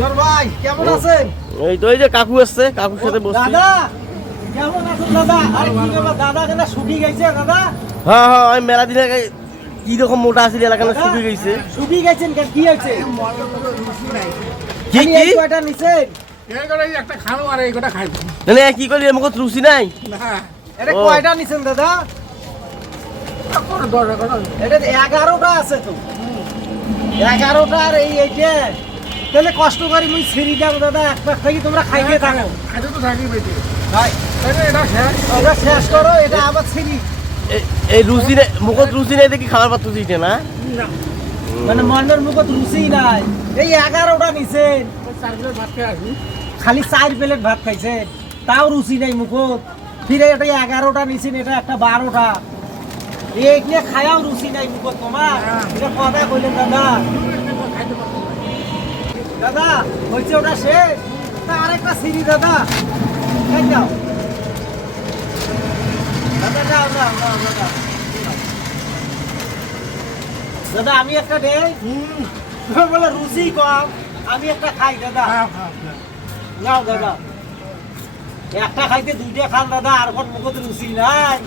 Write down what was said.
দুলার ভাই কেমন আছেন? এই তো এই যে কাকু আসছে, কাকুর সাথে বসছি। দাদা কেমন আছেন দাদা? আরে কি ব্যাপার দাদা, কেন শুকিয়ে গেছে দাদা? হ্যাঁ হ্যাঁ, আমি মেলা দিন আগে কি রকম মোটা আছিল এলাকা শুকিয়ে গেছে। শুকিয়ে গেছেন কেন, কি হয়েছে? কি খালি কি এই কয়টা নিছেন? একটা খানো আর এই কটা খাইব মানে কি করলি মুখত রুচি নাই? না এটা ও। কয়টা নিছেন দাদা? কোনো দরকার কোনো এটা 11টা আছে তো। 11টা আর এইটা তাহলে কষ্ট করে মুই ছিঁড়ি দাও দাদা, একটা খাই তোমরা খাইতে থাকো। খাইতে তো থাকি বেঁচে ভাই এটা শেষ এটা শেষ করো, এটা আবার ছিঁড়ি। এই রুচি নাই, মুখত রুচি নাই দেখি খাবার পাত্র দিতে না। না মানে মনের মুখত রুচি নাই। এই 11টা নিছেন, চার প্লেট ভাত খেয়ে আসবি খালি 4 প্লেট ভাত খাইছেন, তাও রুচি নাই মুখত। ফিরে এটা 11টা নিছেন, এটা একটা 12টা। এইখানে খায়াও রুচি নাই মুখত তোমার। এটা কথা কইলেন দাদা। দাদা হয়েছে ওটা শেষ, তা আরেকটা সিঁড়ি দাদা। এই নাও দাদা, যাও যাও যাও দাদা। দাদা আমি একটা দেই। বলে রুচি কম, আমি একটা খাই দাদা। নাও দাদা, একটা খাইতে 2টা খান দাদা, আর কোন মুখত রুচি নাই।